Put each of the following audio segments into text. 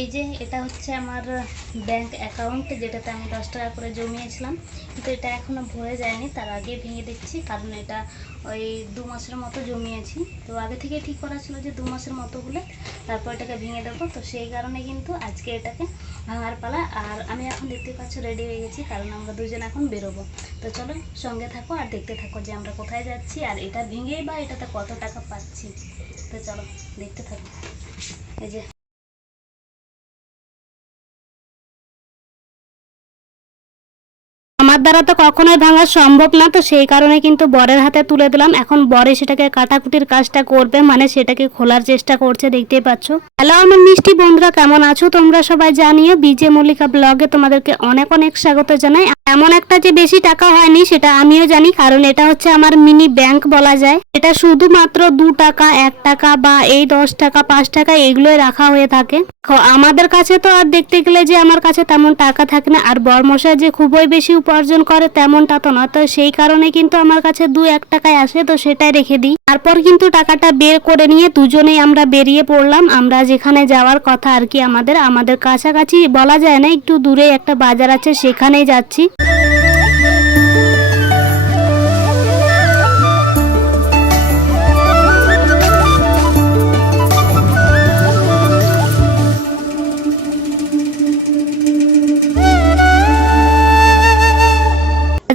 এই যে এটা হচ্ছে আমার ব্যাংক অ্যাকাউন্ট যেটাতে আমি দশ টাকা করে জমিয়েছিলাম। কিন্তু এটা এখনও ভরে যায়নি, তার আগে ভেঙে দিচ্ছি, কারণ এটা ওই দু মাসের মতো জমিয়েছি। তো আগে থেকে ঠিক করা ছিল যে দু মাসের মতো হলে তারপর এটাকে ভেঙে দেবো। তো সেই কারণে কিন্তু আজকে এটাকে ভাঙার পালা। আর আমি এখন দেখতে পাচ্ছ রেডি হয়ে গেছি, কারণ আমরা দুজন এখন বেরোবো। তো চলো সঙ্গে থাকো আর দেখতে থাকো যে আমরা কোথায় যাচ্ছি, আর এটা ভেঙেই বা এটাতে কত টাকা পাচ্ছি। তো চলো দেখতে থাকো। এই যে আমার দ্বারা তো কখনোই ভাঙা সম্ভব না, তো সেই কারণে কিন্তু বরের হাতে তুলে দিলাম। এখন বরে সেটাকে কাটাকুটির কাজটা করবে মানে সেটাকে খোলার চেষ্টা করছে, দেখতেই পাচ্ছ। হ্যালো আমার মিষ্টি বন্ধুরা, কেমন আছো তোমরা সবাই জানিও? বিজে মল্লিকা ব্লগে তোমাদেরকে অনেক অনেক স্বাগত জানাই। এমন একটা যে বেশি টাকা হয়নি সেটা আমিও জানি, কারণ এটা হচ্ছে আমার মিনি ব্যাংক বলা যায়। এটা শুধুমাত্র দু টাকা, এক টাকা বা এই দশ টাকা, পাঁচ টাকা এগুলোই রাখা হয়ে থাকে। আমাদের কাছে তো আর দেখতে গেলে যে আমার কাছে তেমন টাকা থাকে না, আর বরমশাই যে খুবই বেশি উপার্জন করে তেমনটা তো না, তো সেই কারণে কিন্তু আমার কাছে দু এক টাকায় আসে, তো সেটাই রেখে দিই। তারপর কিন্তু টাকাটা বের করে নিয়ে দুজনেই আমরা বেরিয়ে পড়লাম। আমরা যেখানে যাওয়ার কথা আর কি আমাদের আমাদের কাছাকাছি বলা যায় না, একটু দূরে একটা বাজার আছে, সেখানেই যাচ্ছি। Bye.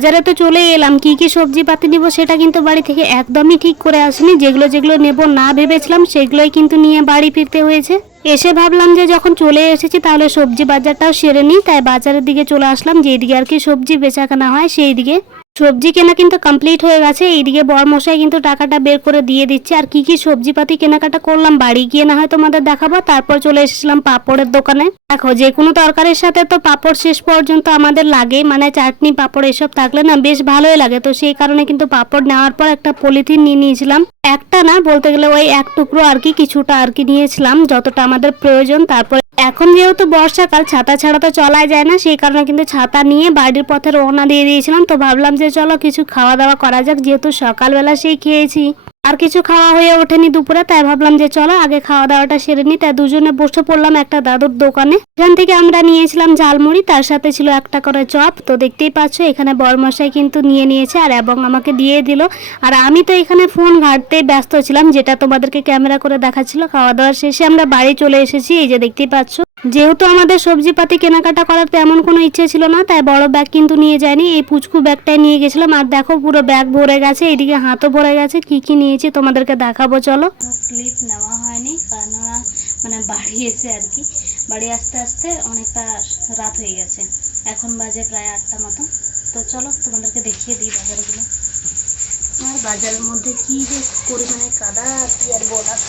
বাজারে তো চলে এলাম। কি কি সবজি পাতি নিব সেটা কিন্তু বাড়ি থেকে একদমই ঠিক করে আসিনি। যেগুলো যেগুলো নেব না ভেবেছিলাম, সেগুলোই কিন্তু নিয়ে বাড়ি ফিরতে হয়েছে। এসে ভাবলাম যে যখন চলে এসেছি, তাহলে সবজি বাজারটাও সেরে নিই। তাই বাজারের দিকে চলে আসলাম। যেদিকে আর কি সবজি বেচাকেনা হয় সেই দিকে সবজি কেনা কিন্তু কমপ্লিট হয়ে গেছে। এইদিকে বরমশাই কিন্তু টাকাটা বের করে দিয়ে দিচ্ছে। আর কি কি সবজি পাতি কেনাকাটা করলাম, বাড়ি গিয়ে না হয় তোমাদের দেখাবো। তারপর চলে এসেছিলাম পাপড়ের দোকানে। দেখো যে কোনো তরকারির সাথে তো পাপড় শেষ পর্যন্ত আমাদের লাগে। মানে চাটনি, পাপড় এসব থাকলে না বেশ ভালোই লাগে। তো সেই কারণে কিন্তু পাপড় নেওয়ার পর একটা পলিথিন নিয়ে নিয়েছিলাম। একটা না বলতে গেলে ওই এক টুকরো আর কি কিছুটা আর কি নিয়েছিলাম, যতটা আমাদের প্রয়োজন। তারপর এখন যেহেতু বর্ষাকাল, ছাতা ছাড়া তো চলাই যায় না, সেই কারণে কিন্তু ছাতা নিয়ে বাড়ির পথে রওনা দিয়ে দিয়েছিলাম। তো ভাবলাম যে চলো কিছু খাওয়া দাওয়া করা যাক, যেহেতু সকালবেলা সেই খেয়েছি। আর কিছু খাওয়া হয়ে ওঠেনি দুপুরে, তাই ভাবলাম যে চলো, আগে খাওয়া দাওয়াটা সেরে নি। তাই দুজনে বসে পড়লাম একটা দাদুর দোকানে। এখান থেকে আমরা নিয়েছিলাম ঝালমুড়ি, তার সাথে ছিল একটা করে চপ। তো দেখতেই পাচ্ছ, এখানে বরমশাই কিন্তু নিয়ে নিয়েছে আর এবং আমাকে দিয়ে দিল। আর আমি তো এখানে ফোন ঘাটতে ব্যস্ত ছিলাম, যেটা তোমাদেরকে ক্যামেরা করে দেখাচ্ছিল। খাওয়া দাওয়ার শেষে আমরা বাড়ি চলে এসেছি, এই যে দেখতেই পাচ্ছ। যেহেতু আমাদের সবজি পাতি কেনাকাটা করার তেমন কোনো ইচ্ছে ছিল না তাই বড় ব্যাগ কিন্তু নিয়ে যায়নি। এই পুচকু ব্যাগটাই নিয়ে গেছিলাম। আর দেখো পুরো ব্যাগ ভরে গেছে এদিকে হাতও ভরে গেছে। কি কি নিয়েছি তোমাদেরকে দেখাবো চলো। ক্লিপ নেওয়া হয়নি কারণ ওরা মানে বাড়ি এসে আর কি। বাড়ি আসতে আসতে অনেকটা রাত হয়ে গেছে। এখন বাজে প্রায় আটটা মতো। তো চলো তোমাদেরকে দেখিয়ে দিই বাজারগুলো। আর বাজারের মধ্যে কী যে পরিমাণে কাদা কি আর বলার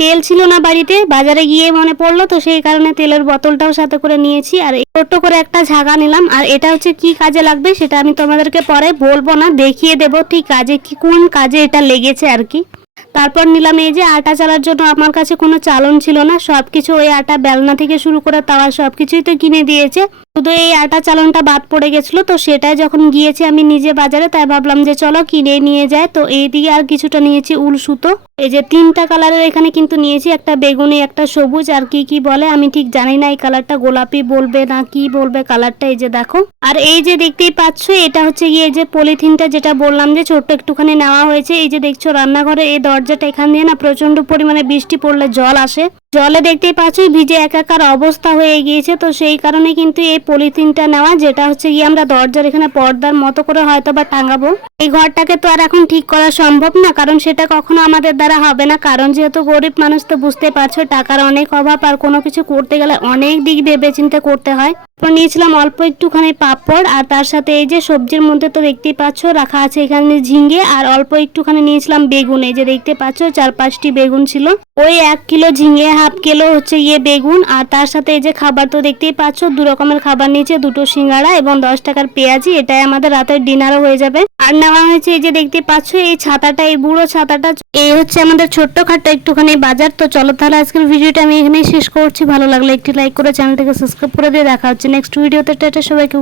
তেল ছিল না বাড়িতে, বাজারে গিয়ে মনে পড়ল তো সেই কারণে তেলের বোতলটাও সাথে করে নিয়েছি। আর ছোট্ট করে একটা ঝাঁকা নিলাম। আর এটা হচ্ছে কি কাজে লাগবে সেটা আমি তোমাদেরকে পরে বলব না, দেখিয়ে দেবো ঠিক কাজে কি, কোন কাজে এটা লেগেছে আর কি। তারপর নিলাম এই যে আটা চালার জন্য আমার কাছে কোনো চালন ছিল না সব কিছু ওই আটা বেলনা থেকে শুরু করে তাওয়া সব কিছুই তো কিনে দিয়েছে। শুধু এই আটা চালনটা বাদ পড়ে গেছিল, তো সেটাই যখন গিয়েছি আমি নিজে বাজারে, তাই ভাবলাম যে চলো কিনে নিয়ে যায় তো এইদিকে আর কিছুটা নিয়েছি উল সুতো। এই যে তিনটা কালারের এখানে কিন্তু নিয়েছি, একটা বেগুনি, একটা সবুজ, আর কি কি বলে আমি ঠিক জানি না এই কালারটা গোলাপি বলবে না কি বলবে কালারটা, এই যে দেখো। আর এই যে দেখতেই পাচ্ছ, এটা হচ্ছে গিয়ে যে পলিথিনটা যেটা বললাম যে ছোট্ট একটুখানি নেওয়া হয়েছে। এই যে দেখছ রান্নাঘরে এই দরজাটা এখান দিয়ে না প্রচণ্ড পরিমাণে বৃষ্টি পড়লে জল আসে। জলে দেখতেই পাচ্ছ, ভিজে একাকার অবস্থা হয়ে গিয়েছে। তো সেই কারণে কিন্তু এই পলিথিনটা নেওয়া, যেটা হচ্ছে গিয়ে আমরা দরজার এখানে পর্দার মতো করে হয়তো বা টাঙাবো। এই ঘরটাকে তো আর এখন ঠিক করা সম্ভব না, কারণ সেটা কখনো আমাদের দ্বারা হবে না। কারণ যেহেতু গরিব মানুষ, তো বুঝতে পারছ, টাকার অনেক অভাব, আর কোনো কিছু করতে গেলে অনেক দিক ভেবে চিন্তে করতে হয়। নিয়েছিলাম, অল্প একটুখানি পাঁপড়, আর তার সাথে এই যে সবজির মধ্যে তো দেখতেই পাচ্ছ, রাখা আছে এখানে ঝিঙ্গে আর অল্প একটুখানি নিয়েছিলাম বেগুন। এই যে দেখতে পাচ্ছ, চার পাঁচটি বেগুন ছিল। ওই এক কিলো ঝিঙে, হাফ কিলো হচ্ছে ইয়ে বেগুন, আর তার সাথে এই যে খাবার তো দেখতেই পাচ্ছ, দু রকমের খাবার নিয়েছে, দুটো সিঙ্গাড়া এবং দশ টাকার পেঁয়াজি, এটাই আমাদের রাতের ডিনারও হয়ে যাবে। আর নেওয়া হয়েছে এই যে দেখতে পাচ্ছ, এই ছাতাটা, এই বুড়ো ছাতাটা, এই হচ্ছে আমাদের ছোট্টখাটো একটুখানি বাজার। তো চলো তাহলে আজকের ভিডিওটা আমি এখানেই শেষ করছি। ভালো লাগলে একটি লাইক করে চ্যানেলটাকে সাবস্ক্রাইব করে দিয়ে দেখা হচ্ছে নেক্সট ভিডিওতে টাটা সবাইকে